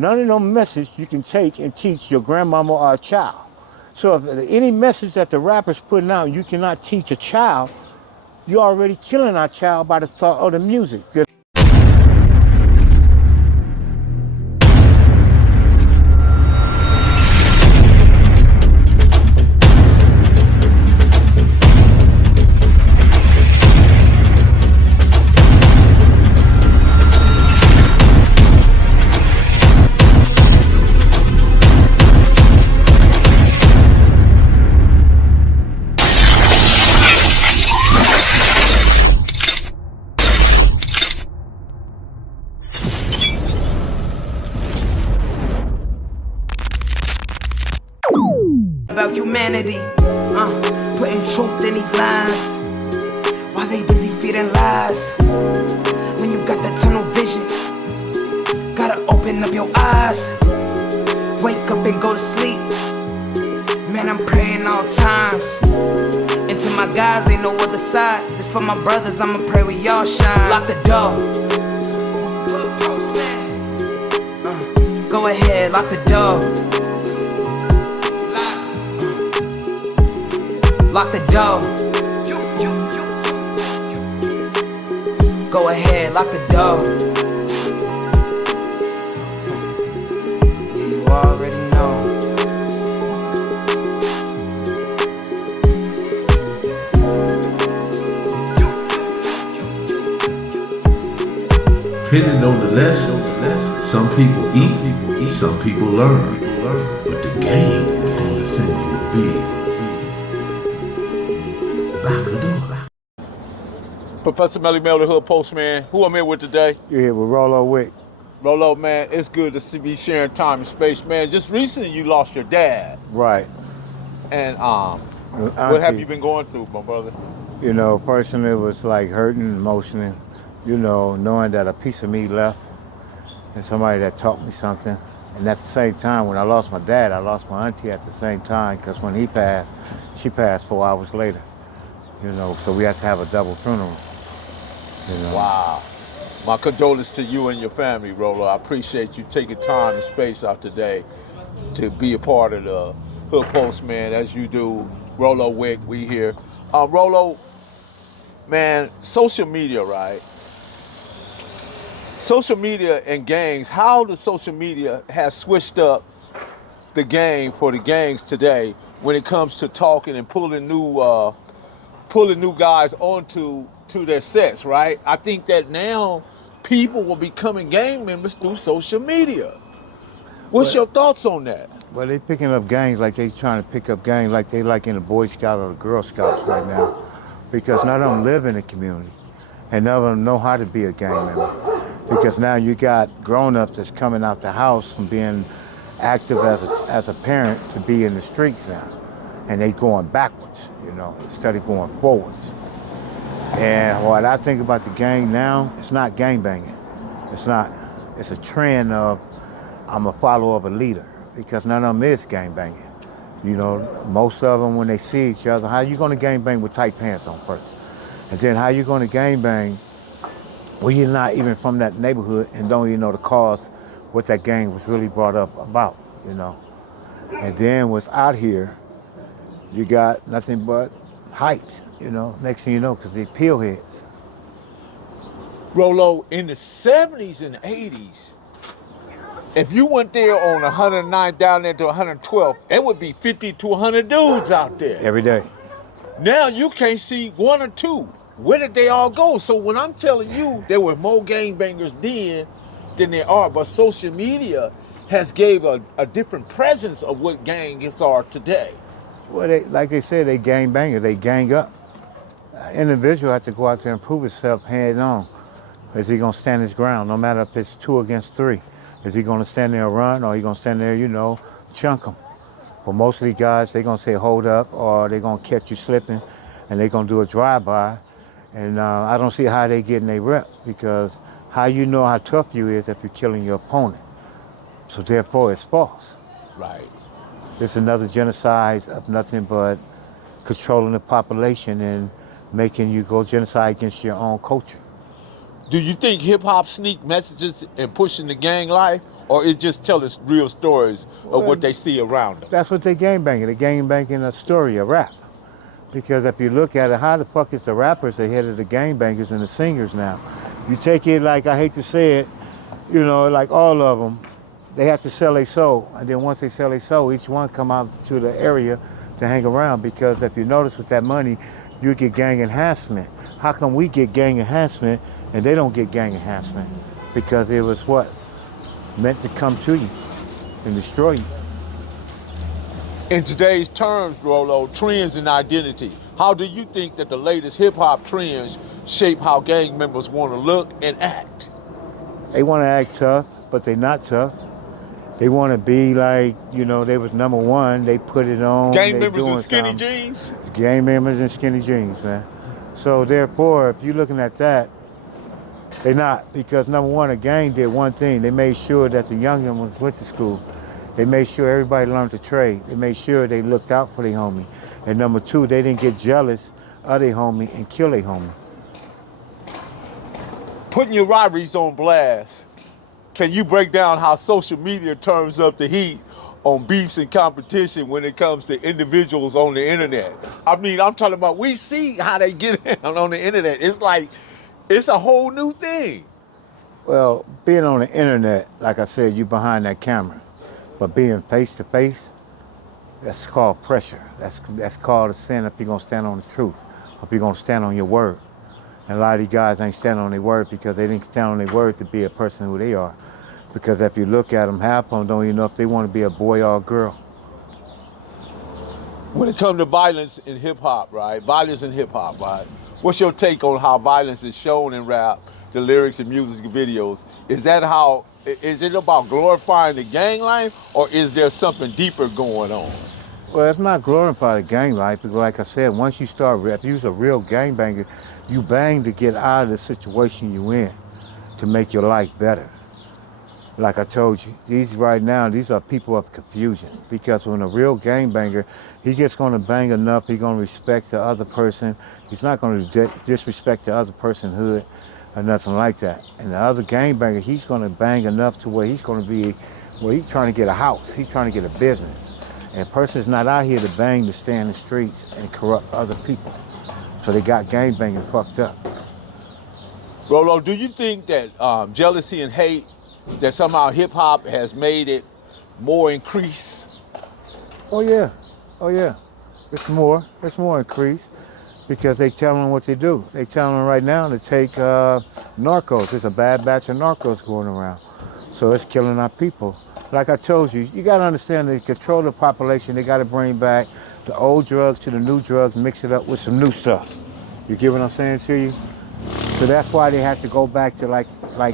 None of no message you can take and teach your grandmama or a child. So if any message that the rapper's putting out, you cannot teach a child, you're already killing our child by the thought of the music. About humanity, putting truth in these lines, while they busy feeding lies. When you got that tunnel vision, gotta open up your eyes. Wake up and go to sleep. Man, I'm praying all times. And to my guys, ain't no other side. This for my brothers, I'ma pray we all shine. Lock the door. Go ahead, lock the door. Lock the door. Go ahead, lock the door. Yeah, you already know. Depending on the lessons, some people eat, some people learn. But the game is gonna send you a bill. Professor Melly Mel, the Hood Postman. Who I'm here with today? You're here with Rolo Wick. Rolo, man, it's good to be sharing time and space, man. Just recently you lost your dad. Right. And what have you been going through, my brother? You know, personally it was like hurting, emotional, you know, knowing that a piece of me left and somebody that taught me something. And at the same time, when I lost my dad, I lost my auntie at the same time, because when he passed, she passed 4 hours later. You know, so we had to have a double funeral. You know. Wow. My condolences to you and your family, Rolo. I appreciate you taking time and space out today to be a part of the Hood Postman as you do. Rolo Wick, we here. Rolo, man, social media, right? Social media and gangs, how the social media has switched up the game for the gangs today when it comes to talking and pulling new guys onto their sets, right? I think that now people will be becoming gang members through social media. What's your thoughts on that? Well, they picking up gangs like they trying to pick up gangs like they like in the Boy Scout or the Girl Scouts right now, because none of them live in the community and none of them know how to be a gang member, because now you got grown-ups that's coming out the house from being active as a parent to be in the streets now, and they going backwards, you know, instead of going forwards. And what I think about the gang now, it's not gang banging. It's a trend of I'm a follower of a leader, because none of them is gang banging. You know, most of them, when they see each other, how you gonna gang bang with tight pants on first? And then how you gonna gang bang when you're not even from that neighborhood and don't even know the cause, what that gang was really brought up about, you know? And then what's out here, you got nothing but hypes, you know, next thing you know, because they peel heads. Rolo, in the 70s and 80s, if you went there on 109 down there to 112, it would be 50 to 100 dudes out there. Every day. Now you can't see one or two. Where did they all go? So when I'm telling you there were more gangbangers then than there are, but social media has gave a different presence of what gangs are today. Well, like they said, they gang bangers, they gang up. An individual has to go out there and prove himself head on. Is he gonna stand his ground, no matter if it's 2 against 3? Is he gonna stand there and run, or he gonna stand there, you know, chunk them? For most of these guys, they gonna say hold up, or they gonna catch you slipping, and they gonna do a drive-by. And I don't see how they getting their rep, because how you know how tough you is if you're killing your opponent. So therefore, it's false. Right. It's another genocide of nothing but controlling the population and making you go genocide against your own culture. Do you think hip-hop sneak messages and pushing the gang life, or it's just telling real stories of Well, what they see around them? That's what they gangbanging. They gangbanging a story, a rap. Because if you look at it, how the fuck is the rappers ahead of the gangbangers and the singers now? You take it like, I hate to say it, you know, like all of them, they have to sell their soul. And then once they sell their soul, each one come out to the area to hang around. Because if you notice with that money, you get gang enhancement. How come we get gang enhancement and they don't get gang enhancement? Because it was what? Meant to come to you and destroy you. In today's terms, Rolo, trends and identity, how do you think that the latest hip-hop trends shape how gang members want to look and act? They want to act tough, but they're not tough. They want to be like, you know, they was number one. They put it on. Gang members in skinny jeans? Gang members in skinny jeans, man. So therefore, if you're looking at that, they're not. Because number one, a gang did one thing. They made sure that the youngins went to school. They made sure everybody learned to trade. They made sure they looked out for their homie. And number two, they didn't get jealous of their homie and kill their homie. Putting your rivalries on blast, can you break down how social media turns up the heat on beefs and competition when it comes to individuals on the internet? I mean, I'm talking about, we see how they get in on the internet. It's like, it's a whole new thing. Well, being on the internet, like I said, you behind that camera. But being face to face, that's called pressure. That's called a sin if you're gonna stand on the truth, if you're gonna stand on your word. And a lot of these guys ain't standing on their word because they didn't stand on their word to be a person who they are. Because if you look at them, half of them don't even know if they want to be a boy or a girl. When it comes to violence in hip hop, right? Violence in hip hop, right? What's your take on how violence is shown in rap, the lyrics and music videos? Is it about glorifying the gang life, or is there something deeper going on? Well, it's not glorifying the gang life, because like I said, once you start rap, you're a real gangbanger, you bang to get out of the situation you in, to make your life better. Like I told you, these are people of confusion, because when a real gangbanger, he just gonna bang enough, he's gonna respect the other person, he's not gonna disrespect the other person's hood, or nothing like that. And the other gangbanger, he's gonna bang enough to where he's gonna be, where he's trying to get a house, he's trying to get a business. And a person's not out here to bang to stay in the streets and corrupt other people. So they got gangbanging fucked up. Rolo, do you think that jealousy and hate, that somehow hip hop has made it more increased? Oh yeah. It's more increased. Because they tell them what they do. They tell them right now to take narcos. There's a bad batch of narcos going around. So it's killing our people. Like I told you, you gotta understand, to control the population, they gotta bring back the old drugs to the new drugs, mix it up with some new stuff. You get what I'm saying to you? So that's why they have to go back to like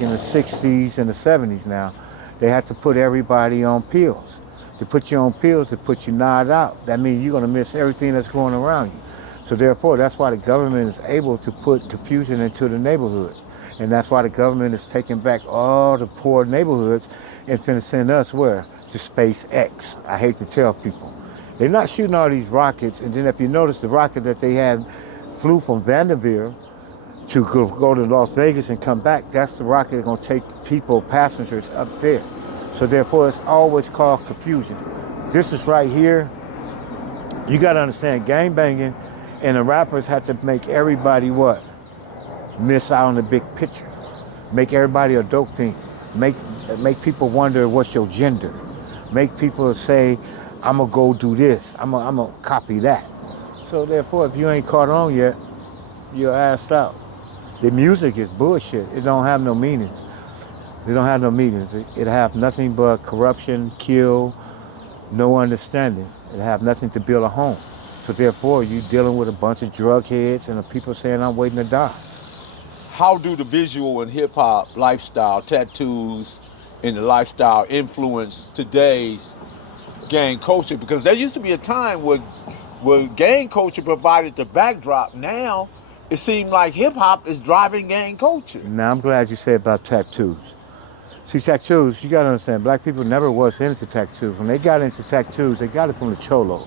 in the 60s and the 70s now. They have to put everybody on pills. To put you on pills, to put you nodded out. That means you're gonna miss everything that's going around you. So therefore, that's why the government is able to put confusion into the neighborhoods. And that's why the government is taking back all the poor neighborhoods and finna send us where? To Space X. I hate to tell people. They're not shooting all these rockets, and then if you notice the rocket that they had flew from Vanderbilt to go to Las Vegas and come back, that's the rocket that's gonna take people, passengers up there. So therefore, it's always called confusion. This is right here. You gotta understand, gangbanging and the rappers have to make everybody what? Miss out on the big picture. Make everybody a dope fiend. Make people wonder what's your gender. Make people say, I'm gonna go do this. I'm gonna copy that. So therefore, if you ain't caught on yet, you're assed out. The music is bullshit. It don't have no meanings. It don't have no meanings. It have nothing but corruption, kill, no understanding. It have nothing to build a home. So therefore, you're dealing with a bunch of drug heads and the people saying, I'm waiting to die. How do the visual and hip hop lifestyle, tattoos, and the lifestyle influence today's gang culture? Because there used to be a time where gang culture provided the backdrop. Now, it seems like hip hop is driving gang culture. Now, I'm glad you said about tattoos. See, tattoos, you gotta understand, black people never was into tattoos. When they got into tattoos, they got it from the cholos.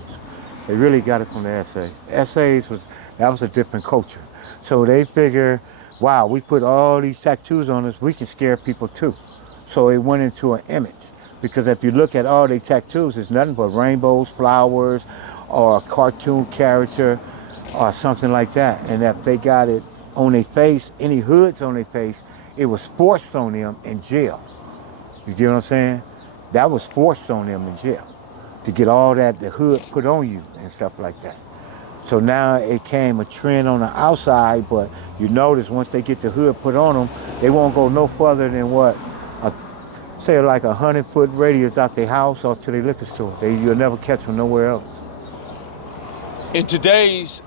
They really got it from the SA. SAs that was a different culture. So they figure, wow, we put all these tattoos on us, we can scare people too. So it went into an image. Because if you look at all their tattoos, it's nothing but rainbows, flowers, or a cartoon character, or something like that. And if they got it on their face, any hoods on their face, it was forced on them in jail. You get what I'm saying? That was forced on them in jail to get all that, the hood put on you and stuff like that. So now it came a trend on the outside, but you notice once they get the hood put on them, they won't go no further than what, say like 100-foot radius out their house or to their liquor store. You'll never catch them nowhere else. In today's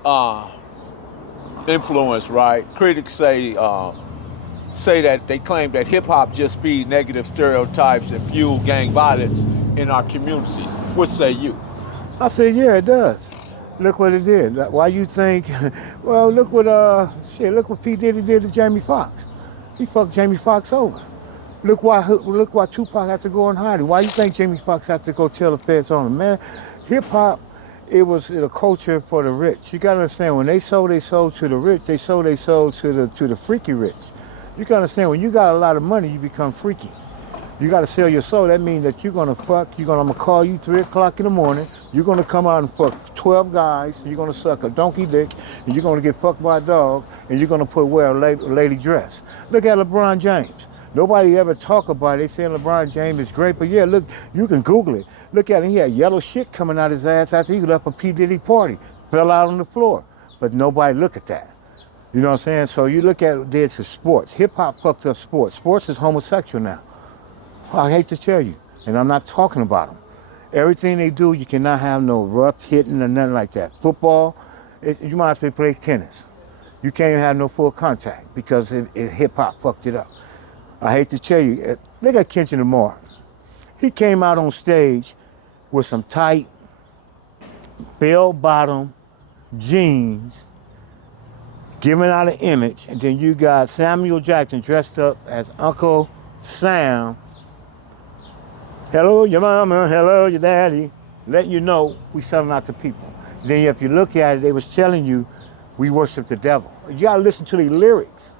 influence, right? Critics say that they claim that hip hop just feed negative stereotypes and fuel gang violence in our communities. What say you? I say, yeah, it does. Look what it did. Why you think? Well, look what P. Diddy did to Jamie Foxx. He fucked Jamie Foxx over. Look why Tupac had to go and hide it. Why you think Jamie Foxx had to go tell the feds on him, man? Hip hop, it was a culture for the rich. You gotta understand, when they sold to the rich. They sold to the freaky rich. You gotta understand, when you got a lot of money, you become freaky. You gotta sell your soul. That means that you're gonna fuck. I'm gonna call you 3 o'clock in the morning. You're gonna come out and fuck 12 guys. You're gonna suck a donkey dick, and you're gonna get fucked by a dog, and you're gonna wear a lady dress. Look at LeBron James. Nobody ever talk about it. They saying LeBron James is great, but yeah, look, you can Google it. Look at him. He had yellow shit coming out his ass after he left a P. Diddy party. Fell out on the floor. But nobody look at that. You know what I'm saying? So you look at what it did to sports. Hip-hop fucked up sports. Sports is homosexual now. I hate to tell you, and I'm not talking about them. Everything they do, you cannot have no rough hitting or nothing like that. Football, you might as well play tennis. You can't even have no full contact because hip-hop fucked it up. I hate to tell you, look at Kendrick Lamar. He came out on stage with some tight, bell-bottom jeans, giving out an image, and then you got Samuel Jackson dressed up as Uncle Sam. Hello, your mama, hello, your daddy, letting you know we selling out to people. Then if you look at it, they was telling you we worship the devil. You gotta listen to the lyrics.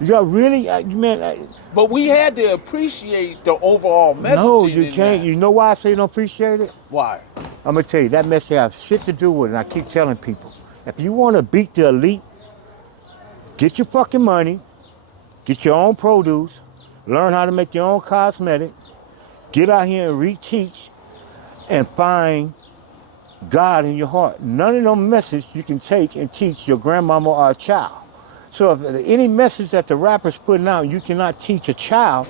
You got really, man. But we had to appreciate the overall message. No, you can't. You know why I say you don't appreciate it? Why? I'm gonna tell you, that message has shit to do with it, and I keep telling people, if you wanna beat the elite, get your fucking money, get your own produce, learn how to make your own cosmetics, get out here and reteach, and find God in your heart. None of them messages you can take and teach your grandmama or a child. So if any message that the rapper's putting out, you cannot teach a child,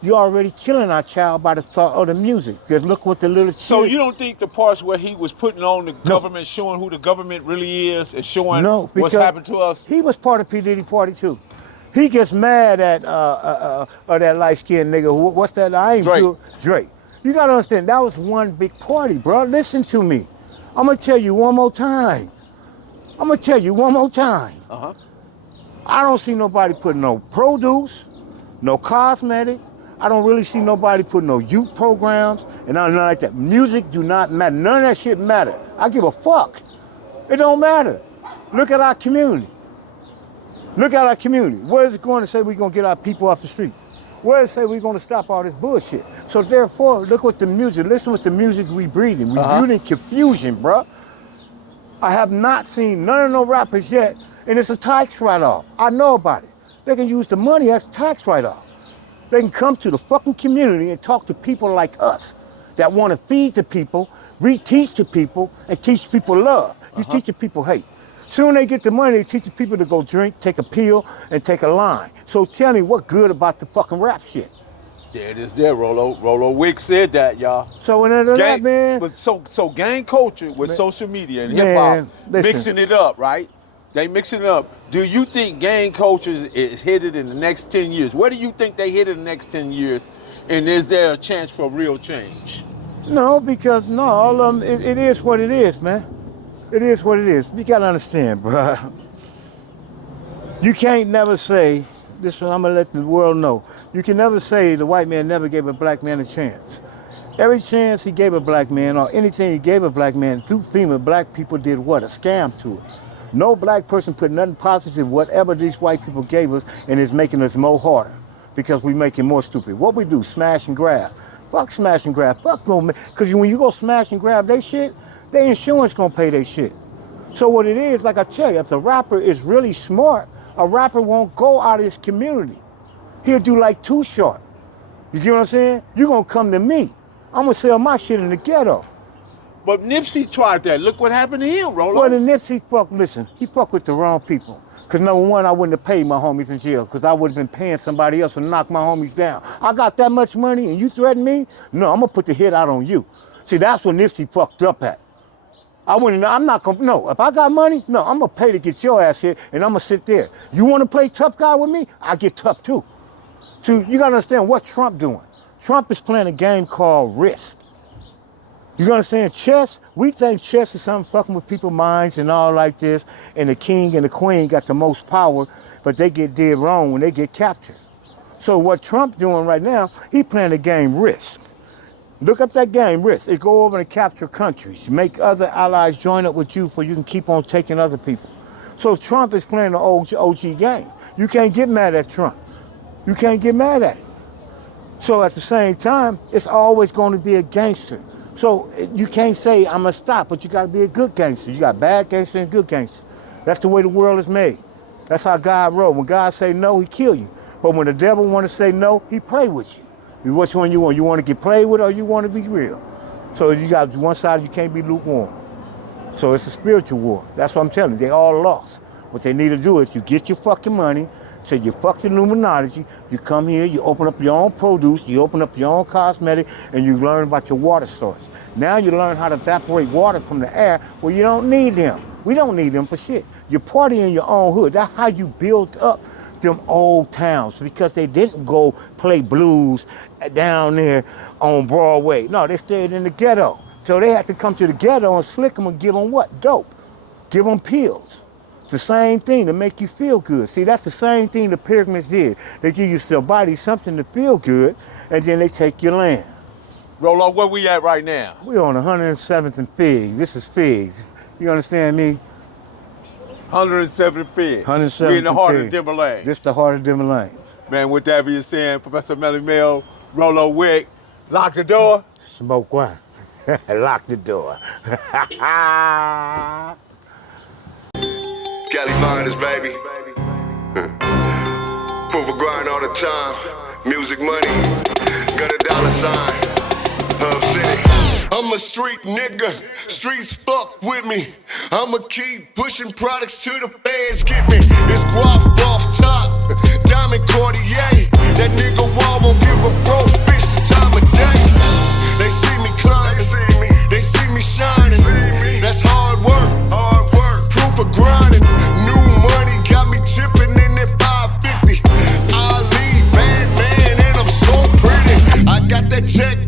you're already killing our child by the thought of the music. Because look what the little So you don't think the parts where he was putting on the government, showing who the government really is, and showing what's happened to us? He was part of P. Diddy party too. He gets mad at that light-skinned nigga. What's that? Drake. You gotta understand, that was one big party, bro. Listen to me. I'm gonna tell you one more time. Uh-huh. I don't see nobody putting no produce, no cosmetic. I don't really see nobody putting no youth programs and nothing like that. Music do not matter. None of that shit matter. I give a fuck. It don't matter. Look at our community. Where is it going to say we're going to get our people off the street? Where does it say we're going to stop all this bullshit? So therefore, look what the music, listen what the music we breathing. We breathing confusion, bruh. I have not seen none of no rappers yet, and it's a tax write-off. I know about it. They can use the money as a tax write-off. They can come to the fucking community and talk to people like us that want to feed the people, reteach the people, and teach people love. You teaching people hate. Soon they get the money, they teach the people to go drink, take a pill, and take a line. So tell me what good about the fucking rap shit? There it is there, Rolo. Rolo Wick said that, y'all. So when that, man. But so gang culture with social media and hip hop mixing it up, right? They mixing it up. Do you think gang culture is headed in the next 10 years? Where do you think they hit in the next 10 years? And is there a chance for real change? No, because all of them, it is what it is, man. It is what it is. You gotta understand, bro. You can't never say, this one I'm gonna let the world know, you can never say the white man never gave a black man a chance. Every chance he gave a black man, or anything he gave a black man, through FEMA, black people did what? A scam to it. No black person put nothing positive, whatever these white people gave us, and it's making us more harder because we making more stupid. What we do, smash and grab. Fuck smash and grab. Fuck no, man. Because when you go smash and grab they shit, their insurance gonna pay their shit. So what it is, like I tell you, if the rapper is really smart, a rapper won't go out of his community. He'll do like Too Short. You get what I'm saying? You gonna come to me. I'm gonna sell my shit in the ghetto. But Nipsey tried that. Look what happened to him, Rolo. Well, the Nipsey listen, he fucked with the wrong people. Because number one, I wouldn't have paid my homies in jail because I would have been paying somebody else to knock my homies down. I got that much money and you threaten me? No, I'm going to put the hit out on you. See, that's what Nipsey fucked up at. I'm not going to, no, if I got money, no, I'm going to pay to get your ass hit and I'm going to sit there. You want to play tough guy with me? I get tough too. So you got to understand what Trump doing. Trump is playing a game called Risk. You understand? Chess, we think chess is something fucking with people's minds and all like this, and the king and the queen got the most power, but they get dead wrong when they get captured. So what Trump doing right now, he playing the game Risk. Look up that game, Risk. It go over and capture countries, make other allies join up with you so you can keep on taking other people. So Trump is playing the OG game. You can't get mad at Trump. You can't get mad at him. So at the same time, it's always going to be a gangster. So you can't say, I'm gonna stop, but you gotta be a good gangster. You got bad gangster and good gangster. That's the way the world is made. That's how God wrote. When God say no, he kill you. But when the devil wanna say no, he play with you. Which one you want? You wanna get played with or you wanna be real? So you got one side, you can't be lukewarm. So it's a spiritual war. That's what I'm telling you, they all lost. What they need to do is you get your fucking money, so you fuck the Illuminati, you come here, you open up your own produce, you open up your own cosmetic, and you learn about your water source. Now you learn how to evaporate water from the air where you don't need them. We don't need them for shit. You party in your own hood. That's how you built up them old towns, because they didn't go play blues down there on Broadway. No, they stayed in the ghetto. So they had to come to the ghetto and slick them and give them what? Dope. Give them pills. The same thing to make you feel good. See, that's the same thing the pyramids did. They give you somebody something to feel good, and then they take your land. Rolo, where we at right now? We're on 107th and Figs. This is Figs. You understand me? 107th Fig. 107th We in the heart and of Denver Lane. This the heart of Denver Lane. Man, with that being said, Professor Melly Mill, Rolo Wick, lock the door. Smoke one. Lock the door. Cali finest, baby. Proof of grind all the time. Music money, got a dollar sign. Hub City. I'm a street nigga, streets fuck with me. I'ma keep pushing products till the fans get me. It's guap off top, diamond Cartier. That nigga wall won't give a broke bitch the time of day. They see me climbing, they see me shining. That's hard work, proof of grinding. New money got me tipping in that 550. I lead bad man and I'm so pretty. I got that check